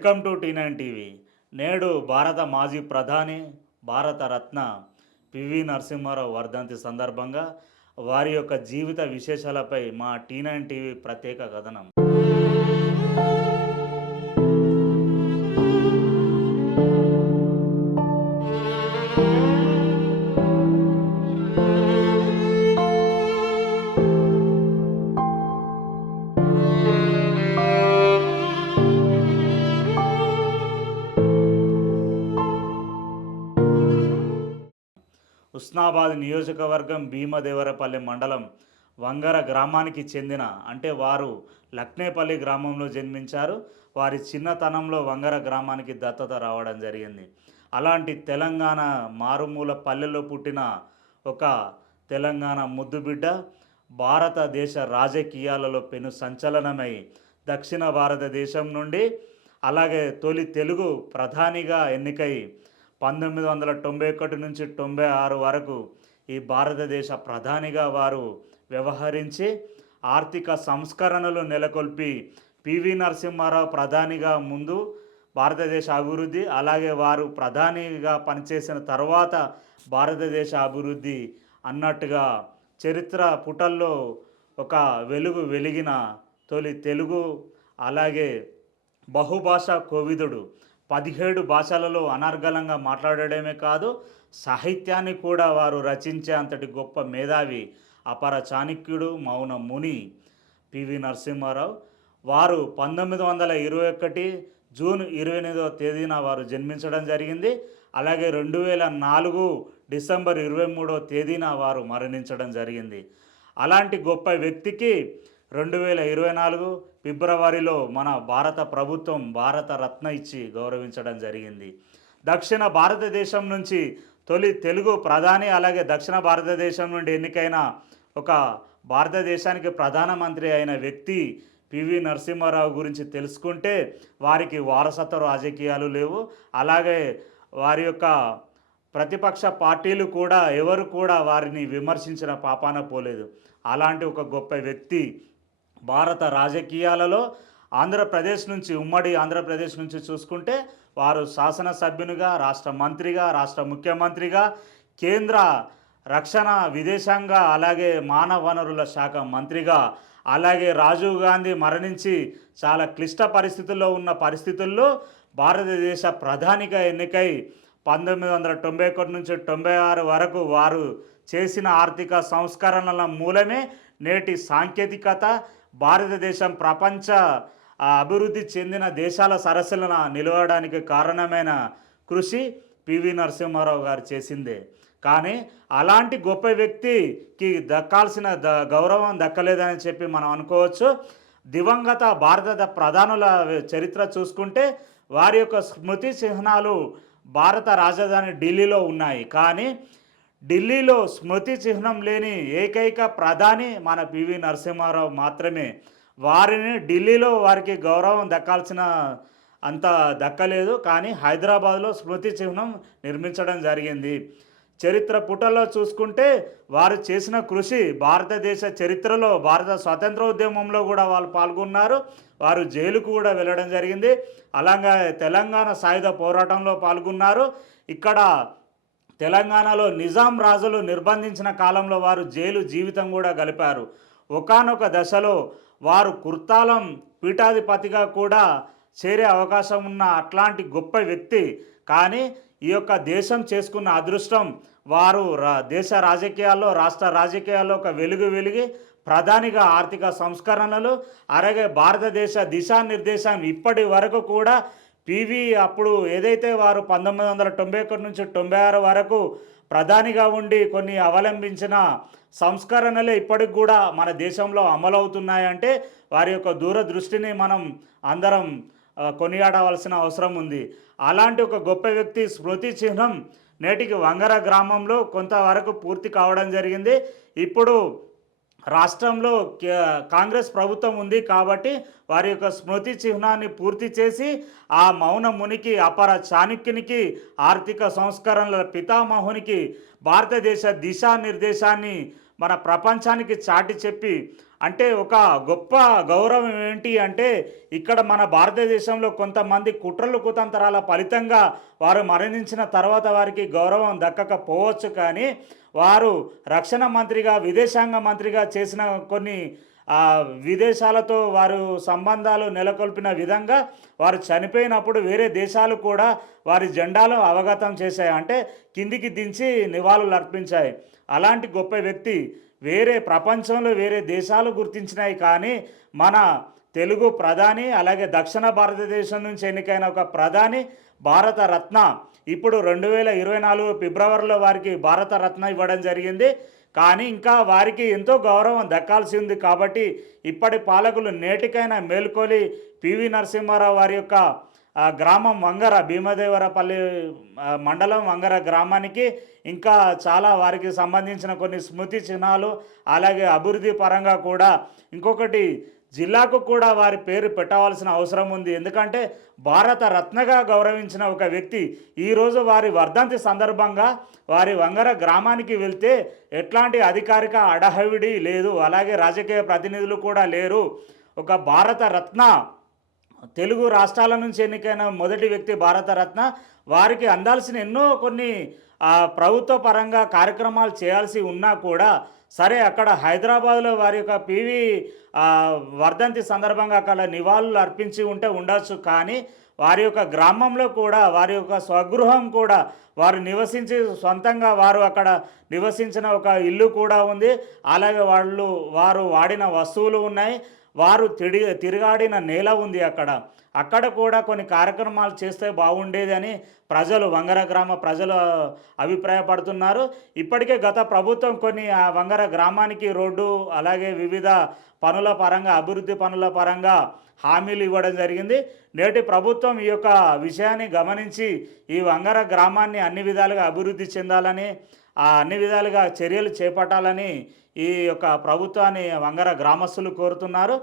Welcome to T nine TV. నేడు భారత మాజీ ప్రధాని భారత రత్న పివి నరసింహారావు వర్ధంతి సందర్భంగా వారి యొక్క జీవిత విశేషాలపై మా టీ నైన్ టీవీ ప్రత్యేక కథనం. నిజామాబాద్ నియోజకవర్గం భీమదేవరపల్లి మండలం వంగర గ్రామానికి చెందిన అంటే వారు లక్నేపల్లి గ్రామంలో జన్మించారు. వారి చిన్నతనంలో వంగర గ్రామానికి దత్తత రావడం జరిగింది. అలాంటి తెలంగాణ మారుమూల పల్లెలో పుట్టిన ఒక తెలంగాణ ముద్దుబిడ్డ భారతదేశ రాజకీయాలలో పెను సంచలనమై దక్షిణ భారతదేశం నుండి అలాగే తొలి తెలుగు ప్రధానిగా ఎన్నికై పంతొమ్మిది వందల తొంభై ఒకటి నుంచి తొంభై ఆరు వరకు ఈ భారతదేశ ప్రధానిగా వారు వ్యవహరించి ఆర్థిక సంస్కరణలు నెలకొల్పి పివి నరసింహారావు ప్రధానిగా ముందు భారతదేశ అభివృద్ధి అలాగే వారు ప్రధానిగా పనిచేసిన తర్వాత భారతదేశ అభివృద్ధి అన్నట్టుగా చరిత్ర పుటల్లో ఒక వెలుగు వెలిగిన తొలి తెలుగు అలాగే బహుభాషా కోవిదుడు పదిహేడు భాషలలో అనర్గళంగా మాట్లాడడమే కాదు సాహిత్యాన్ని కూడా వారు రచించే అంతటి గొప్ప మేధావి అపర చాణక్యుడు మౌన ముని పివి నరసింహారావు. వారు పంతొమ్మిది వందల ఇరవై ఒకటి జూన్ ఇరవై ఎనిమిదవ తేదీన వారు జన్మించడం జరిగింది. అలాగే రెండు వేల నాలుగు డిసెంబర్ ఇరవై మూడవ తేదీన వారు మరణించడం జరిగింది. అలాంటి గొప్ప వ్యక్తికి రెండు వేల ఇరవై నాలుగు ఫిబ్రవరిలో మన భారత ప్రభుత్వం భారత రత్న ఇచ్చి గౌరవించడం జరిగింది. దక్షిణ భారతదేశం నుంచి తొలి తెలుగు ప్రధాని అలాగే దక్షిణ భారతదేశం నుండి ఎన్నికైన ఒక భారతదేశానికి ప్రధానమంత్రి అయిన వ్యక్తి పివి నరసింహారావు గురించి తెలుసుకుంటే వారికి వారసత్వ రాజకీయాలు లేవు. అలాగే వారి యొక్క ప్రతిపక్ష పార్టీలు కూడా ఎవరు కూడా వారిని విమర్శించిన పాపాన పోలేదు. అలాంటి ఒక గొప్ప వ్యక్తి భారత రాజకీయాలలో ఆంధ్రప్రదేశ్ నుంచి ఉమ్మడి ఆంధ్రప్రదేశ్ నుంచి చూసుకుంటే వారు శాసనసభ్యునిగా రాష్ట్ర మంత్రిగా రాష్ట్ర ముఖ్యమంత్రిగా కేంద్ర రక్షణ విదేశాంగ అలాగే మానవ వనరుల శాఖ మంత్రిగా అలాగే రాజీవ్ గాంధీ మరణించి చాలా క్లిష్ట పరిస్థితుల్లో ఉన్న పరిస్థితుల్లో భారతదేశ ప్రధానిగా ఎన్నికై పంతొమ్మిది వందల తొంభై ఒకటి నుంచి తొంభై ఆరు వరకు వారు చేసిన ఆర్థిక సంస్కరణల మూలమే నేటి సాంకేతికత భారతదేశం ప్రపంచ అభివృద్ధి చెందిన దేశాల సరస్సులను నిలవడానికి కారణమైన కృషి పివి నరసింహారావు గారు చేసిందే. కానీ అలాంటి గొప్ప వ్యక్తికి దక్కాల్సిన ద గౌరవం దక్కలేదని చెప్పి మనం అనుకోవచ్చు. దివంగత భారత ప్రధానుల చరిత్ర చూసుకుంటే వారి యొక్క స్మృతి చిహ్నాలు భారత రాజధాని ఢిల్లీలో ఉన్నాయి. కానీ ఢిల్లీలో స్మృతి చిహ్నం లేని ఏకైక ప్రధాని మన పివి నరసింహారావు మాత్రమే. వారిని ఢిల్లీలో వారికి గౌరవం దక్కాల్సిన అంత దక్కలేదు కానీ హైదరాబాద్లో స్మృతి చిహ్నం నిర్మించడం జరిగింది. చరిత్ర పుటల్లో చూసుకుంటే వారు చేసిన కృషి భారతదేశ చరిత్రలో భారత స్వాతంత్ర ఉద్యమంలో కూడా వాళ్ళు పాల్గొన్నారు. వారు జైలుకు కూడా వెళ్ళడం జరిగింది. అలాగే తెలంగాణ సాయుధ పోరాటంలో పాల్గొన్నారు. ఇక్కడ తెలంగాణలో నిజాం రాజులు నిర్బంధించిన కాలంలో వారు జైలు జీవితం కూడా గలిపారు ఒకానొక దశలో వారు కుర్తాలం పీఠాధిపతిగా కూడా చేరే అవకాశం ఉన్న అట్లాంటి గొప్ప వ్యక్తి. కానీ ఈ యొక్క దేశం చేసుకున్న అదృష్టం వారు రా దేశ రాజకీయాల్లో రాష్ట్ర రాజకీయాల్లో ఒక వెలుగు వెలిగి ప్రధానిగా ఆర్థిక సంస్కరణలు అలాగే భారతదేశ దిశానిర్దేశం ఇప్పటి వరకు కూడా పివి అప్పుడు ఏదైతే వారు పంతొమ్మిది వందల తొంభై ఒకటి నుంచి తొంభై ఆరు వరకు ప్రధానిగా ఉండి కొన్ని అవలంబించిన సంస్కరణలే ఇప్పటికి కూడా మన దేశంలో అమలవుతున్నాయంటే వారి యొక్క దూరదృష్టిని మనం అందరం కొనియాడవలసిన అవసరం ఉంది. అలాంటి ఒక గొప్ప వ్యక్తి స్మృతి చిహ్నం నేటికి వంగర గ్రామంలో కొంతవరకు పూర్తి కావడం జరిగింది. ఇప్పుడు రాష్ట్రంలో కే- కాంగ్రెస్ ప్రభుత్వం ఉంది కాబట్టి వారి యొక్క స్మృతి చిహ్నాన్ని పూర్తి చేసి ఆ మౌన మునికి అపర చాణుక్యునికి ఆర్థిక సంస్కరణల పితామహునికి భారతదేశ దిశానిర్దేశాన్ని మన ప్రపంచానికి చాటి చెప్పి అంటే ఒక గొప్ప గౌరవం ఏంటి అంటే ఇక్కడ మన భారతదేశంలో కొంతమంది కుట్రలు కుతంతరాల ఫలితంగా వారు మరణించిన తర్వాత వారికి గౌరవం దక్కకపోవచ్చు కానీ వారు రక్షణ మంత్రిగా విదేశాంగ మంత్రిగా చేసిన కొన్ని ఆ విదేశాలతో వారు సంబంధాలు నెలకొల్పిన విధంగా వారు చనిపోయినప్పుడు వేరే దేశాలు కూడా వారి జెండాలు అవగతం చేశాయి. అంటే కిందికి దించి నివాళులు అర్పించాయి. అలాంటి గొప్ప వ్యక్తి వేరే ప్రపంచంలో వేరే దేశాలు గుర్తించినాయి. కానీ మన తెలుగు ప్రధాని అలాగే దక్షిణ భారతదేశం నుంచి ఎన్నికైన ఒక ప్రధాని భారత రత్న ఇప్పుడు రెండు వేల ఇరవై నాలుగు ఫిబ్రవరిలో వారికి భారత రత్న ఇవ్వడం జరిగింది. కానీ ఇంకా వారికి ఎంతో గౌరవం దక్కాల్సి ఉంది కాబట్టి ఇప్పటి పాలకులు నేటికైనా మేల్కొని పివి నరసింహారావు వారి యొక్క గ్రామం వంగర భీమదేవరపల్లి మండలం వంగర గ్రామానికి ఇంకా చాలా వారికి సంబంధించిన కొన్ని స్మృతి చిహ్నాలు అలాగే అభివృద్ధి పరంగా కూడా ఇంకొకటి జిల్లాకు కూడా వారి పేరు పెట్టవలసిన అవసరం ఉంది. ఎందుకంటే భారత రత్నగా గౌరవించిన ఒక వ్యక్తి ఈరోజు వారి వర్ధంతి సందర్భంగా వారి వంగర గ్రామానికి వెళ్తే ఎట్లాంటి అధికారిక అడహవిడి లేదు. అలాగే రాజకీయ ప్రతినిధులు కూడా లేరు. ఒక భారత రత్న తెలుగు రాష్ట్రాల నుంచి ఎన్నికైన మొదటి వ్యక్తి భారతరత్న వారికి అందాల్సిన ఎన్నో కొన్ని ప్రభుత్వ పరంగా కార్యక్రమాలు చేయాల్సి ఉన్నా కూడా సరే అక్కడ హైదరాబాద్లో వారి యొక్క పివి వర్ధంతి సందర్భంగా అక్కడ నివాళులు అర్పించి ఉంటే ఉండొచ్చు కానీ వారి యొక్క గ్రామంలో కూడా వారి యొక్క స్వగృహం కూడా వారు నివసించి సొంతంగా వారు అక్కడ నివసించిన ఒక ఇల్లు కూడా ఉంది. అలాగే వాళ్ళు వారు వాడిన వస్తువులు ఉన్నాయి. వారు తిడి తిరిగాడిన నేల ఉంది అక్కడ. అక్కడ కూడా కొన్ని కార్యక్రమాలు చేస్తే బాగుండేదని ప్రజలు వంగర గ్రామ ప్రజలు అభిప్రాయపడుతున్నారు. ఇప్పటికే గత ప్రభుత్వం కొన్ని ఆ వంగర గ్రామానికి రోడ్డు అలాగే వివిధ పనుల పరంగా అభివృద్ధి పనుల పరంగా హామీలు ఇవ్వడం జరిగింది. నేటి ప్రభుత్వం ఈ యొక్క విషయాన్ని గమనించి ఈ వంగర గ్రామాన్ని అన్ని విధాలుగా అభివృద్ధి చెందాలని ఆ అన్ని విధాలుగా చర్యలు చేపట్టాలని ఈ యొక్క ప్రభుత్వాన్ని వంగర గ్రామస్తులు కోరుతున్నారు.